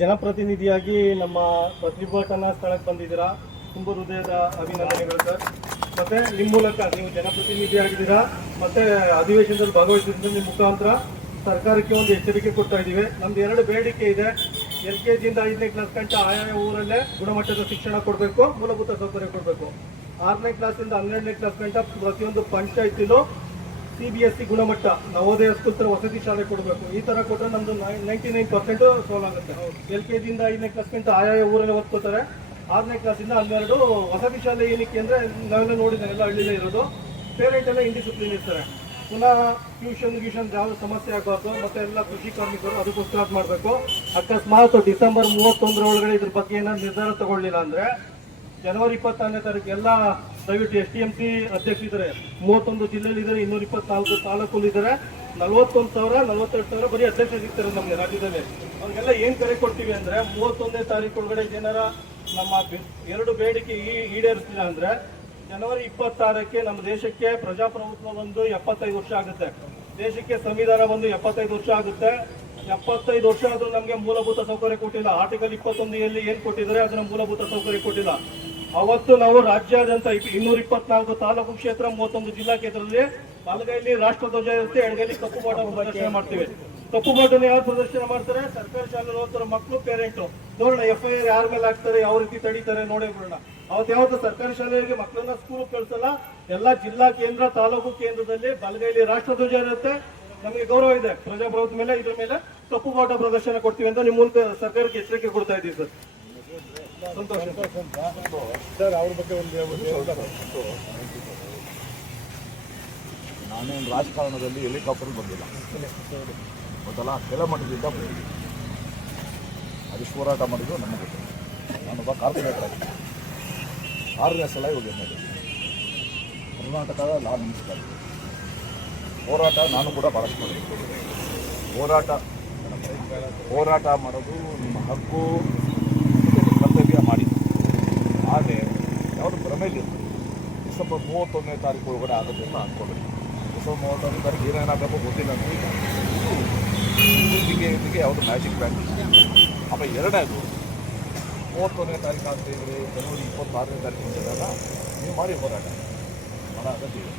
ಜನಪ್ರತಿನಿಧಿಯಾಗಿ ನಮ್ಮ ಪ್ರತಿಭಟನಾ ಸ್ಥಳಕ್ಕೆ ಬಂದಿದ್ದೀರಾ, ತುಂಬ ಹೃದಯದ ಅಭಿನಂದನೆಗಳು ಸರ್. ಮತ್ತೆ ನಿಮ್ಮ ಮೂಲಕ ನೀವು ಜನಪ್ರತಿನಿಧಿ ಆಗಿದ್ದೀರಾ, ಮತ್ತೆ ಅಧಿವೇಶನದಲ್ಲಿ ಭಾಗವಹಿಸಿದ್ರೆ ನಿಮ್ಮ ಮುಖಾಂತರ ಸರ್ಕಾರಕ್ಕೆ ಒಂದು ಎಚ್ಚರಿಕೆ ಕೊಡ್ತಾ ಇದ್ದೀವಿ. ನಮ್ದು 2 ಬೇಡಿಕೆ ಇದೆ. LKG ಇಂದ 5ನೇ ಕ್ಲಾಸ್ ಗಂಟ ಆಯಾ ಊರಲ್ಲೇ ಗುಣಮಟ್ಟದ ಶಿಕ್ಷಣ ಕೊಡಬೇಕು, ಮೂಲಭೂತ ಸೌಕರ್ಯ ಕೊಡಬೇಕು. 6ನೇ ಕ್ಲಾಸಿಂದ 12ನೇ ಕ್ಲಾಸ್ ಗಂಟ ಪ್ರತಿಯೊಂದು ಪಂಚಾಯತಿಲೂ CBSE ಗುಣಮಟ್ಟ ನವೋದಯ ಸ್ಕೂಲ್ ತರ ವಸತಿ ಶಾಲೆ ಕೊಡಬೇಕು. ಈ ತರ ಕೊಟ್ಟರೆ ನಮ್ದು 99% ಸೋಲ್ ಆಗುತ್ತೆ. LKG ಇಂದ 5ನೇ ಕ್ಲಾಸ್ ಗಂಟ ಆಯಾ ಊರಲ್ಲೇ ಓದ್ಕೋತಾರೆ. 6ನೇ ಕ್ಲಾಸಿಂದ 12 ವಸತಿ ಶಾಲೆ ಏನಕ್ಕೆ ಅಂದ್ರೆ ನಾವೆಲ್ಲ ನೋಡಿದ್ದೇವೆ, ಎಲ್ಲ ಹಳ್ಳಿಲೇ ಇರೋದು. ಪೇರೆಂಟ್ ಎಲ್ಲ ಇಂಡಿಸಿಪ್ಲಿನ್ ಇರ್ತಾರೆ. ಪುನಃ ಟ್ಯೂಷನ್ ಯಾವ ಸಮಸ್ಯೆ ಆಗಬಾರ್ದು. ಮತ್ತೆ ಎಲ್ಲ ಕೃಷಿ ಕಾರ್ಮಿಕರು ಅದಕ್ಕೋಸ್ಕರ ಮಾಡಬೇಕು. ಅಕಸ್ಮಾತ್ ಡಿಸೆಂಬರ್ 31 ಒಳಗಡೆ ಇದ್ರ ಬಗ್ಗೆ ಏನಾದ್ರು ನಿರ್ಧಾರ ತಗೊಳ್ಳಿಲ್ಲ ಅಂದ್ರೆ ಜನವರಿ 26ನೇ ತಾರೀಕು ಎಲ್ಲ ದಯವಿಟ್ಟು STMC ಅಧ್ಯಕ್ಷರಿದ್ದಾರೆ, 31 ಜಿಲ್ಲೆಯಲ್ಲಿ ಇದ್ದಾರೆ, 224 ತಾಲೂಕಲ್ಲಿ ಇದ್ದಾರೆ, 41,000 42,000 ಬರೀ ಅಧ್ಯಕ್ಷ ಸಿಗ್ತಾರೆ ನಮಗೆ ರಾಜ್ಯದಲ್ಲಿ. ಅವ್ರಿಗೆಲ್ಲ ಏನ್ ಕರೆ ಕೊಡ್ತೀವಿ ಅಂದ್ರೆ 31ನೇ ತಾರೀಕು ಒಳಗಡೆ ಏನಾರ ನಮ್ಮ 2 ಬೇಡಿಕೆ ಈಡೇರಿಸಿಲ್ಲ ಅಂದ್ರೆ ಜನವರಿ 26ಕ್ಕೆ ನಮ್ಮ ದೇಶಕ್ಕೆ ಪ್ರಜಾಪ್ರಭುತ್ವ ಬಂದು 75 ವರ್ಷ ಆಗುತ್ತೆ. ದೇಶಕ್ಕೆ ಸಂವಿಧಾನ ಬಂದು 75 ವರ್ಷ ಆಗುತ್ತೆ. 75 ವರ್ಷ ಆದ್ರೂ ನಮಗೆ ಮೂಲಭೂತ ಸೌಕರ್ಯ ಕೊಟ್ಟಿಲ್ಲ. ಆರ್ಟಿಕಲ್ 21 ಏನ್ ಕೊಟ್ಟಿದ್ದಾರೆ ಅದನ್ನ ಮೂಲಭೂತ ಸೌಕರ್ಯ ಕೊಟ್ಟಿಲ್ಲ. ಅವತ್ತು ನಾವು ರಾಜ್ಯಾದ್ಯಂತ 224 ತಾಲೂಕು ಕ್ಷೇತ್ರ 31 ಜಿಲ್ಲಾ ಕೇಂದ್ರದಲ್ಲಿ ಬಲಗೈಲಿ ರಾಷ್ಟ್ರಧ್ವಜ ಇರುತ್ತೆ, ಎಡಗೈಲಿ ಕಪ್ಪು ಬಾಟ ಪ್ರದರ್ಶನ ಮಾಡ್ತೀವಿ. ಕಪ್ಪು ಬಾಟನ ಯಾರು ಪ್ರದರ್ಶನ ಮಾಡ್ತಾರೆ? ಸರ್ಕಾರಿ ಶಾಲೆ ಓದ್ತಾರೆ ಮಕ್ಕಳು, ಪೇರೆಂಟು. ನೋಡೋಣ FIR ಯಾರ ಮೇಲೆ ಹಾಕ್ತಾರೆ, ಯಾವ ರೀತಿ ತಡೀತಾರೆ ನೋಡೇ ಬಿಡೋಣ. ಅವತ್ತು ಯಾವತ್ತು ಸರ್ಕಾರಿ ಶಾಲೆಗೆ ಮಕ್ಕಳನ್ನ ಸ್ಕೂಲ್ ಕಳ್ಸಲ್ಲ. ಎಲ್ಲ ಜಿಲ್ಲಾ ಕೇಂದ್ರ ತಾಲೂಕು ಕೇಂದ್ರದಲ್ಲಿ ಬಲಗೈಲಿ ರಾಷ್ಟ್ರಧ್ವಜ ಇರುತ್ತೆ. ನಮಗೆ ಗೌರವ ಇದೆ ಪ್ರಜಾಪ್ರಭುತ್ವ ಮೇಲೆ. ಇದ್ರ ಮೇಲೆ ಕಪ್ಪು ಬಾಟ ಪ್ರದರ್ಶನ ಕೊಡ್ತೀವಿ ಅಂತ ನಿಮ್ಮ ಮೂಲಕ ಸರ್ಕಾರಕ್ಕೆ ಎಚ್ಚರಿಕೆ ಕೊಡ್ತಾ ಇದ್ದೀವಿ ಸರ್. ಸಂತೋಷ ಸರ್. ಅವ್ರ ಬಗ್ಗೆ ನಾನೇನು ರಾಜಕಾರಣದಲ್ಲಿ ಹೆಲಿಕಾಪ್ಟರ್ ಬಂದಿಲ್ಲ, ಗೊತ್ತಲ್ಲ. ಕೆಲ ಮಟ್ಟದಿಂದ ಬಂದಿದ್ದೆ. ಅದಷ್ಟು ಹೋರಾಟ ಮಾಡಿದ್ದು ನಮಗೆ ಗೊತ್ತಿಲ್ಲ. ನಾನೊಬ್ಬ ಕಾರ್ಪೊರೇಟರ್ ಆಗಿ 6ನೇ ಸಲ ಹೋಗಿದ್ದೆ ಕರ್ನಾಟಕ ಲಾ ಮುನ್ಸಿಪಾಲಿಟಿ. ಹೋರಾಟ ನಾನು ಕೂಡ ಭಾಳಷ್ಟು ಮಾಡಿದ್ದೆ. ಹೋರಾಟ ಮಾಡೋದು ನಿಮ್ಮ ಹಕ್ಕು, ಕರ್ತವ್ಯ ಮಾಡಿ. ಆದರೆ ಯಾವುದು ಭ್ರಮೆಯಲ್ಲಿ ಡಿಸೆಂಬರ್ 31ನೇ ತಾರೀಕು ಒಳಗಡೆ ಆಗುತ್ತೆ ಅಂತ ಅಂದ್ಕೊಳ್ಬೇಕು. ಡಿಸೆಂಬರ್ 31ನೇ ತಾರೀಕು ಏನೇನಾಗಬೇಕು ಗೊತ್ತಿಲ್ಲ ಅಂತ ಈಗ ಯಾವುದು ಮ್ಯಾಜಿಕ್ ಬ್ಯಾಂಕ್. ಆಮೇಲೆ 2ನೇದು 31ನೇ ತಾರೀಕು ಆಗ್ತಿದ್ರೆ ಜನವರಿ 26ನೇ ತಾರೀಕು ಬಂದಿದ್ದಾಗ ನೀವು ಮಾಡಿ ಹೋರಾಟ ಮಾಡೋ ಅಗತ್ಯ ಇದೆ.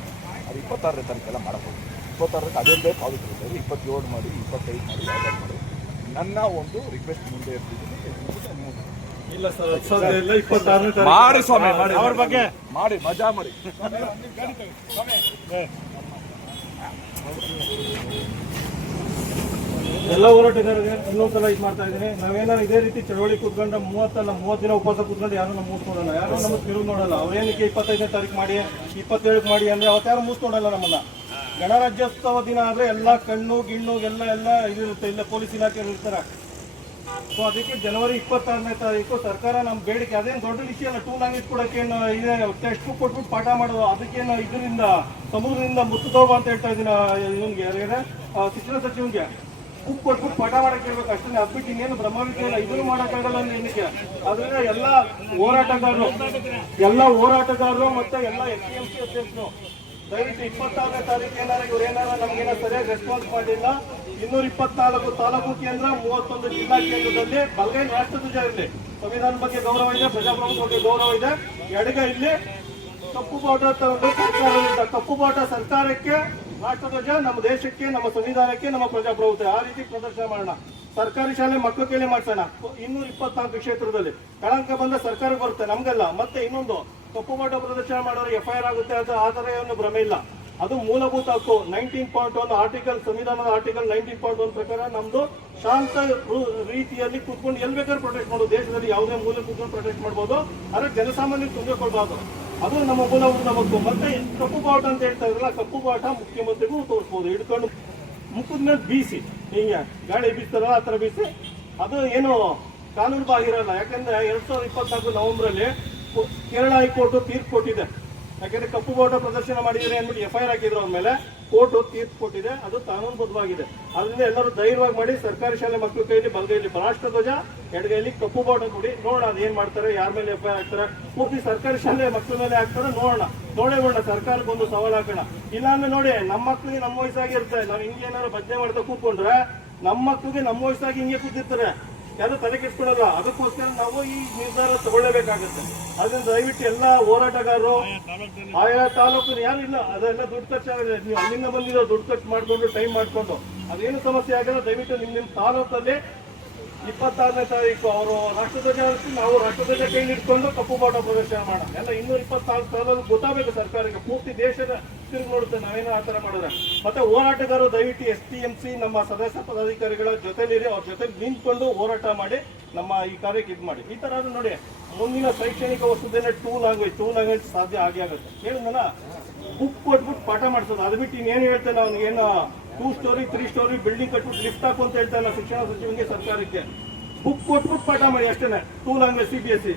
ಅದು 26ನೇ ತಾರೀಕೆಲ್ಲ ಮಾಡಬಹುದು. 26ಕ್ಕೆ ಅದೇ ಪಾವಿತ್ರ ಇದ್ದಾರೆ. 27 ಮಾಡಿ, 25 ಮಾಡಿ, ಯಾವ್ದಾದ್ರು ಮಾಡಿ. ನನ್ನ ಒಂದು ರಿಕ್ವೆಸ್ಟ್ ಮುಂದೆ ಇರ್ತಿದ್ದೀನಿ. ಇಲ್ಲ ಸರ್, 26ನೇ ತಾರೀಕು ಮಾಡಿ ಸ್ವಾಮಿ, ಮಾಡಿ ಅವ್ರ ಬಗ್ಗೆ ಮಾಡಿ, ಮಜಾ ಮಾಡಿ. ಎಲ್ಲ ಹೋರಾಟಗಾರರಿಗೆ ಇನ್ನೊಂದ್ಸಲ ಇದು ಮಾಡ್ತಾ ಇದ್ದೀನಿ. ನಾವೇನಾದ್ರು ಇದೇ ರೀತಿ ಚಳವಳಿ ಕೂತ್ಕೊಂಡು 30 ದಿನ ಉಪವಾಸ ಕೂತ್ಕೊಂಡು ಯಾರು ನಮ್ಮ ಮೂಸ್ಕೊಡಲ್ಲ, ಯಾರು ನಮಗೆ ತಿರುಗಿ ನೋಡಲ್ಲ. ಅವ್ರೇನಕ್ಕೆ 25ನೇ ತಾರೀಕು ಮಾಡಿ, 27ಕ್ಕೆ ಮಾಡಿ ಅಂದ್ರೆ ಅವತ್ತು ಯಾರು ಮೂಸ್ಕೊಡಲ್ಲ ನಮ್ಮನ್ನ. ಗಣರಾಜ್ಯೋತ್ಸವ ದಿನ ಆದ್ರೆ ಎಲ್ಲ ಕಣ್ಣು ಗಿಣ್ಣು ಎಲ್ಲ ಇದಿರುತ್ತೆ. ಇಲ್ಲ ಪೊಲೀಸ್ ಇಲಾಖೆಯವರು ಇರ್ತಾರೆ. ಸೊ ಅದಕ್ಕೆ ಜನವರಿ 26ನೇ ತಾರೀಕು ಸರ್ಕಾರ ನಮ್ಮ ಬೇಡಿಕೆ ಅದೇನು ದೊಡ್ಡ ವಿಷಯ ಅಲ್ಲ. 2 ಲ್ಯಾಂಗ್ವೇಜ್ ಕೊಡೋಕ್ಕೇನು ಇದೆ, ಟೆಕ್ಸ್ಟ್ ಬುಕ್ ಕೊಟ್ಬಿಟ್ಟು ಪಾಠ ಮಾಡೋದು. ಅದಕ್ಕೇನು ಇದರಿಂದ ಸಮುದ್ರದಿಂದ ಮುತ್ತೋಗ ಅಂತ ಹೇಳ್ತಾ ಇದ್ದೀನಿ ಇವನ್ಗೆ, ಯಾರಿಗೆ ಶಿಕ್ಷಣ ಸಚಿವನ್ಗೆ ಬುಕ್ ಕೊಟ್ಬಿಟ್ಟು ಪಾಠ ಮಾಡಕ್ಕೆ ಹೇಳ್ಬೇಕು ಅಷ್ಟೇ. ಅದ್ಬಿಟ್ಟು ಇನ್ನೇನು ಬ್ರಹ್ಮವಿದ್ಯೆ ಇಲ್ಲ. ಇದನ್ನು ಮಾಡೋಕ್ಕಾಗಲ್ಲ ಅಂದ್ರೆ ಏನಕ್ಕೆ? ಅದರಿಂದ ಎಲ್ಲ ಹೋರಾಟಗಾರರು ಮತ್ತೆ ಎಲ್ಲ STMC ಅಧ್ಯಕ್ಷರು ದಯವಿಟ್ಟು 26ನೇ ತಾರೀಕು ಇವ್ರೇನಾರ ನಮ್ಗೇನೋ ಸರಿಯಾಗಿ ರೆಸ್ಪಾನ್ಸ್ ಮಾಡಿಲ್ಲ. 224 ತಾಲೂಕು ಕೇಂದ್ರ, 31 ಜಿಲ್ಲಾ ಕೇಂದ್ರದಲ್ಲಿ ಬಲಗೈ ರಾಷ್ಟ್ರಧ್ವಜ ಇರಲಿ. ಸಂವಿಧಾನ ಬಗ್ಗೆ ಗೌರವ ಇದೆ, ಪ್ರಜಾಪ್ರಭುತ್ವ ಬಗ್ಗೆ ಗೌರವ ಇದೆ. ಎಡಗೈ ಇಲ್ಲಿ ಕಪ್ಪು ಬಾಟ ತಗೊಂಡು ಸರ್ಕಾರದಿಂದ ಕಪ್ಪು ಬಾಟ ಸರ್ಕಾರಕ್ಕೆ, ರಾಷ್ಟ್ರಧ್ವಜ ನಮ್ಮ ದೇಶಕ್ಕೆ, ನಮ್ಮ ಸಂವಿಧಾನಕ್ಕೆ, ನಮ್ಮ ಪ್ರಜಾಪ್ರಭುತ್ವ. ಆ ರೀತಿ ಪ್ರದರ್ಶನ ಮಾಡೋಣ. ಸರ್ಕಾರಿ ಶಾಲೆ ಮಕ್ಕಳು ಕೇಳಿ ಮಾಡ್ಸೋಣ. 224 ಕ್ಷೇತ್ರದಲ್ಲಿ ಕಳಂಕ ಬಂದ ಸರ್ಕಾರಕ್ಕೆ ಬರುತ್ತೆ, ನಮ್ಗೆಲ್ಲ. ಮತ್ತೆ ಇನ್ನೊಂದು ಕಪ್ಪು ಬಾಟ ಪ್ರದರ್ಶನ ಮಾಡೋರು FIR ಆಗುತ್ತೆ ಅಂತ ಆ ಥರ ಏನು ಭ್ರಮೆ ಇಲ್ಲ. ಅದು ಮೂಲಭೂತ ಹಕ್ಕು. 19.1 ಆರ್ಟಿಕಲ್, ಸಂವಿಧಾನದ ಆರ್ಟಿಕಲ್ 19.1 ಪ್ರಕಾರ ನಮ್ದು ಶಾಂತ ರೀತಿಯಲ್ಲಿ ಕೂತ್ಕೊಂಡು ಎಲ್ಲಿ ಬೇಕಾದ್ರೂ ಪ್ರೊಟೆಕ್ಟ್ ಮಾಡೋದು. ದೇಶದಲ್ಲಿ ಯಾವುದೇ ಮೂಲೆ ಕೂತ್ಕೊಂಡು ಪ್ರೊಟೆಕ್ಟ್ ಮಾಡ್ಬೋದು, ಆದರೆ ಜನಸಾಮಾನ್ಯರಿಗೆ ತೊಂದರೆ ಕೊಡಬಾರ್ದು. ಅದು ನಮ್ಮ ಮೂಲಭೂತ ಹಕ್ಕು. ಮತ್ತೆ ಕಪ್ಪು ಬಾಟ ಅಂತ ಹೇಳ್ತಾ ಇದ್ರಲ್ಲ, ಕಪ್ಪು ಬಾಟ ಮುಖ್ಯಮಂತ್ರಿಗೂ ತೋರಿಸ್ಬೋದು. ಹಿಡ್ಕೊಂಡು ಮುಖದ ಮೇಲೆ ಬೀಸಿ, ಹಿಂಗೆ ಗಾಳಿ ಬೀಸ್ತಾರಲ್ಲ ಆ ಥರ ಬೀಸಿ. ಅದು ಏನು ಕಾನೂನು ಬಾಹಿರಲ್ಲ. ಯಾಕಂದ್ರೆ 2024 ನವೆಂಬರಲ್ಲಿ ಕೇರಳ ಹೈಕೋರ್ಟ್ ತೀರ್ಪು ಕೊಟ್ಟಿದೆ. ಯಾಕಂದ್ರೆ ಕಪ್ಪು ಬಾಟ ಪ್ರದರ್ಶನ ಮಾಡಿದ್ರೆ ಅಂದ್ಬಿಟ್ಟು FIR ಹಾಕಿದ್ರು ಅವ್ರ ಮೇಲೆ. ಕೋರ್ಟ್ ತೀರ್ಪು ಕೊಟ್ಟಿದೆ, ಅದು ಕಾನೂನುಬದ್ಧವಾಗಿದೆ. ಅದರಿಂದ ಎಲ್ಲರೂ ಧೈರ್ಯವಾಗಿ ಮಾಡಿ. ಸರ್ಕಾರಿ ಶಾಲೆ ಮಕ್ಕಳ ಕೈಯಲ್ಲಿ ಬಲಗೈಲಿ ರಾಷ್ಟ್ರಧ್ವಜ, ಎಡಗೈಲಿ ಕಪ್ಪು ಬಾಟ ಕೊಡಿ. ನೋಡೋಣ ಅದೇನ್ ಮಾಡ್ತಾರೆ, ಯಾರ ಮೇಲೆ FIR ಹಾಕ್ತಾರೆ. ಪೂರ್ತಿ ಸರ್ಕಾರಿ ಶಾಲೆ ಮಕ್ಕಳ ಮೇಲೆ ಹಾಕ್ತಾರೆ, ನೋಡೇ ಬಿಡೋಣ. ಸರ್ಕಾರಕ್ಕೆ ಒಂದು ಸವಾಲು ಹಾಕೋಣ. ಇಲ್ಲಾಂದ್ರೆ ನೋಡಿ, ನಮ್ಮ ಮಕ್ಳಿಗೆ ನಮ್ಮ ವಯಸ್ಸಾಗಿ ಇರ್ತಾರೆ. ನಾವು ಹಿಂಗೆ ಏನಾದ್ರು ಭಜನೆ ಮಾಡ್ತಾ ಕೂತ್ಕೊಂಡ್ರೆ ನಮ್ಮ ಮಕ್ಳಿಗೆ ನಮ್ಮ ವಯಸ್ಸಾಗಿ ಹಿಂಗೆ ಕೂತಿರ್ತಾರೆ. ಯಾರು ತಲೆ ಕೆಡಿಸ್ಕೊಳ್ಳಲ್ಲ. ಅದಕ್ಕೋಸ್ಕರ ನಾವು ಈ ನಿರ್ಧಾರ ತಗೊಳ್ಳೇಬೇಕಾಗುತ್ತೆ. ಅದರಿಂದ ದಯವಿಟ್ಟು ಎಲ್ಲ ಹೋರಾಟಗಾರರು ಆಯಾ ತಾಲೂಕು ಯಾರು ಇಲ್ಲ, ಅದೆಲ್ಲ ದುಡ್ಡು ಖರ್ಚಾಗಿದೆ. ನೀವು ಅಲ್ಲಿಂದ ಬಂದಿರೋ ದುಡ್ಡು ಖರ್ಚು ಮಾಡ್ಕೊಂಡು ಟೈಮ್ ಮಾಡ್ಕೊಂಡು ಅದೇನು ಸಮಸ್ಯೆ ಆಗಲ್ಲ. ದಯವಿಟ್ಟು ನಿಮ್ಮ ತಾಲೂಕಲ್ಲಿ 26ನೇ ತಾರೀಕು ಅವರು ರಾಷ್ಟ್ರಧ್ವಜ ಹಾರಿಸಿ ನಾವು ರಾಷ್ಟ್ರಧ್ವಜ ಕೈ ಹಿಡ್ಕೊಂಡು ಕಪ್ಪು ಬಾಟ ಪ್ರದರ್ಶನ ಮಾಡೋಣ. ಎಲ್ಲ 224 ಸ್ಥಳದಲ್ಲಿ ಗೊತ್ತಾಗಬೇಕು ಸರ್ಕಾರಕ್ಕೆ, ಪೂರ್ತಿ ದೇಶದ ತಿರುಗಿ ನೋಡುತ್ತೆ ನಾವೇನೋ ಆ ಥರ ಮಾಡಿದ್ರೆ. ಮತ್ತೆ ಹೋರಾಟಗಾರರು ದಯವಿಟ್ಟು STMC ನಮ್ಮ ಸದಸ್ಯ ಪದಾಧಿಕಾರಿಗಳ ಜೊತೆಲಿರಿ, ಅವ್ರ ಜೊತೆ ನಿಂತ್ಕೊಂಡು ಹೋರಾಟ ಮಾಡಿ ನಮ್ಮ ಈ ಕಾರ್ಯಕ್ಕೆ ಇದು ಮಾಡಿ. ಈ ಥರ ನೋಡಿ, ಮುಂದಿನ ಶೈಕ್ಷಣಿಕ ವಸ್ತುದೇನೆ ಟೂ ಲ್ಯಾಂಗ್ವೇಜ್ ಸಾಧ್ಯ ಆಗೇ ಆಗುತ್ತೆ. ಹೇಳಿದ್ನಲ್ಲ, ಬುಕ್ ಕೊಟ್ಬಿಟ್ಟು ಪಾಠ ಮಾಡಿಸೋದು, ಅದು ಬಿಟ್ಟು ಇನ್ನೇನು ಹೇಳ್ತೇನೆ ಅವ್ನಿಗೇನು 2 ಸ್ಟೋರಿ 3 ಸ್ಟೋರಿ ಬಿಲ್ಡಿಂಗ್ ಕಟ್ಬಿಟ್ಟು ಲಿಫ್ಟ್ ಹಾಕು ಅಂತ ಹೇಳ್ತಾ ಇಲ್ಲ ಶಿಕ್ಷಣ ಸಚಿವನಿಗೆ ಸರ್ಕಾರಕ್ಕೆ. ಬುಕ್ ಕೊಟ್ಬಿಟ್ಟು ಪಾಠ ಮಾಡಿ ಅಷ್ಟೇ, 2 ಲ್ಯಾಂಗ್ವೇಜ್ CBSE.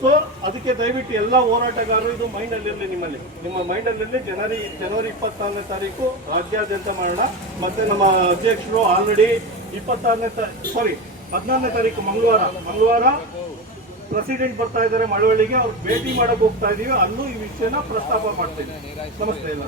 ಸೊ ಅದಕ್ಕೆ ದಯವಿಟ್ಟು ಎಲ್ಲ ಹೋರಾಟಗಾರರು ಇದು ಮೈಂಡಲ್ಲಿರಲಿ, ನಿಮ್ಮ ಮೈಂಡಲ್ಲಿರಲಿ. ಜನವರಿ 24ನೇ ತಾರೀಕು ರಾಜ್ಯಾದ್ಯಂತ ಮಾಡೋಣ. ಮತ್ತೆ ನಮ್ಮ ಅಧ್ಯಕ್ಷರು ಆಲ್ರೆಡಿ 14ನೇ ತಾರೀಕು ಮಂಗಳವಾರ ಪ್ರೆಸಿಡೆಂಟ್ ಬರ್ತಾ ಇದ್ದಾರೆ ಮಳವಳ್ಳಿಗೆ, ಅವ್ರು ಭೇಟಿ ಮಾಡಕ್ ಹೋಗ್ತಾ ಇದೀವಿ. ಅಲ್ಲೂ ಈ ವಿಷಯನ ಪ್ರಸ್ತಾಪ ಮಾಡ್ತೇವೆ. ನಮಸ್ತೆ ಎಲ್ಲ.